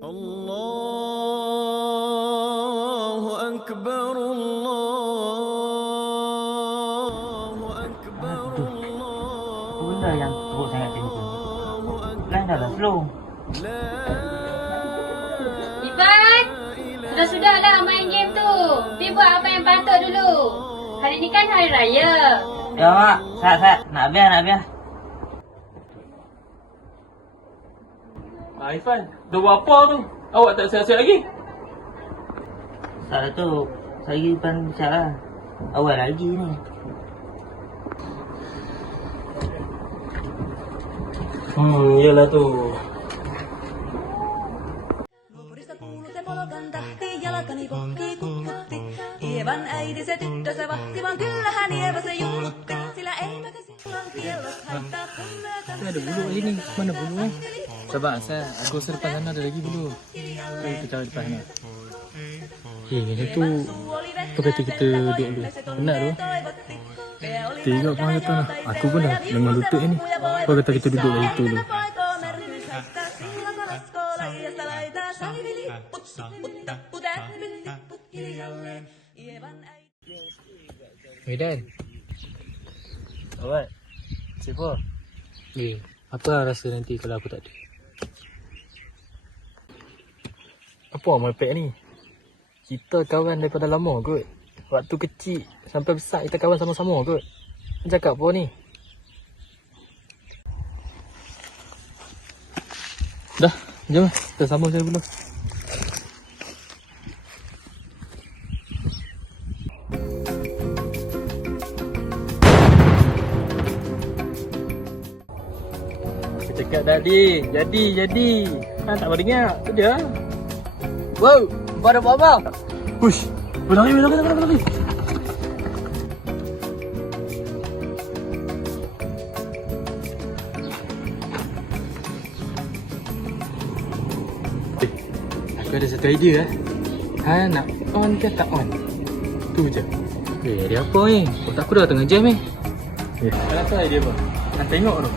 Allahu Akbar, Allahu Akbar, Apa benda yang teruk sangat macam tu? Lain dah lah, slow. Iban, sudah-sudahlah main game tu. Pergi buat apa yang patut dulu. Hari ni kan hari raya. Ya mak, sat. Nak biar. Ifan, dah buat apa tu? Awak tak sihat-sihat lagi? Saat tu, saya depan besar lah. Awal lagi ni. Iyalah tu. Nuorista kuului se polokan tahti, jalkani kohti kutkutti. Ievan äiti se tyttönsä vahti, vaan kyllähän Ieva se jullutti. Sillä eivätkä silloin kiellot haittaa, kun myötän Ada bulu kat sini. Mana bulu Sabar, aku rasa depan sana ada lagi bulu. Kita cari depan sana. Ini tu apa kata kita duduk dulu? Penat tu. Tengok apa kata lah. Aku pun dah memang lutut ni. Apa kata kita duduk lagi tu dulu? Medan. Awak. Siapa? Apa rasa nanti kalau aku tak ada? Apa merepek ni? Kita kawan daripada lama kot. Waktu kecil sampai besar kita kawan sama-sama kot. Cakap apa ni? Dah, jom kita sambung saya dulu. Aku cakap tadi, jadi. Tak mau dengar, tu dia. Wow, pada buat apa? Push. Berlari. Aku ada satu idea nak on ke tak on? Tu je. Dia apa ni? Otak aku dah tengah jam ni. Kenapa idea apa? Nak tengok tu.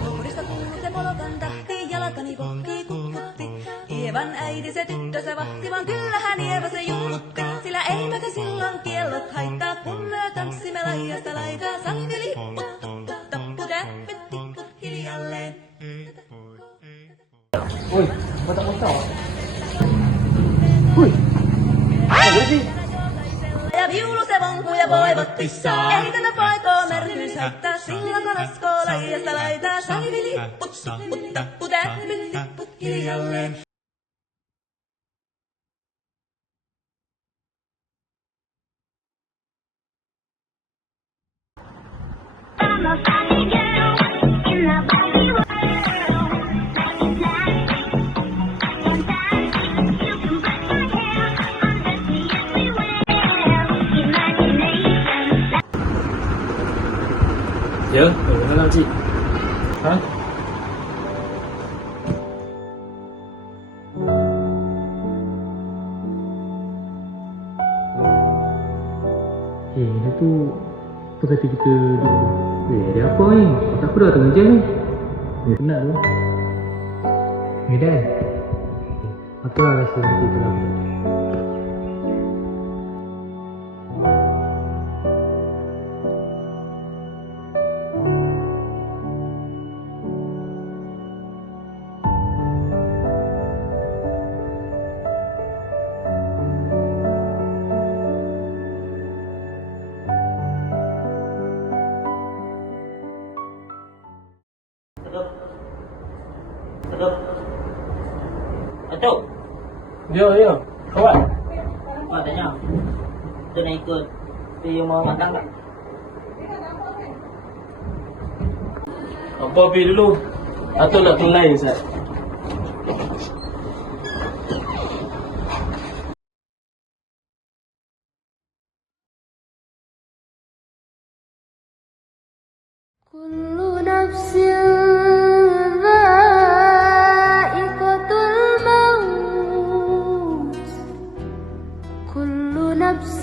Nuorista kuului se polokan tahti, jalkani kohti kutkutti. Ievan äiti se tyttönsä vahti, vaan kyllähän Ieva se jullutti. Sillä eivätkä silloin kiellot haittaa, kun me tanssimme laidasta laitaan. Salivilipput, tappu, täppit, tipput hiljalleen. Oi, kau tak motor? Hui. Apa ni? Ja viulu se vonkuu ja voivot pissaa. Ei tänä poikoo märkyys haittaa, silloin kun askoo laidasta laitaan. Salivilipput, tappu, täppit, tipput hiljalleen. I'm a funny girl in the Barbie world. Like a sometimes you can brush my hair, undress me everywhere. Imagination. Ya, dalam cik. Ha? Dia tu apa kata kita duduk? Dia apa ni? Otak aku dah tengah jam ni. Penat tu. Medan. Apa rasa nanti kalau aku tak ada? Atuk. Ya. Kawan. Awak tanya. Tu nak ikut tu yang mau matang tak? Apa pergi dulu? Atau nak tunai Ustaz? كل نفس ذائقة الموت كل نفس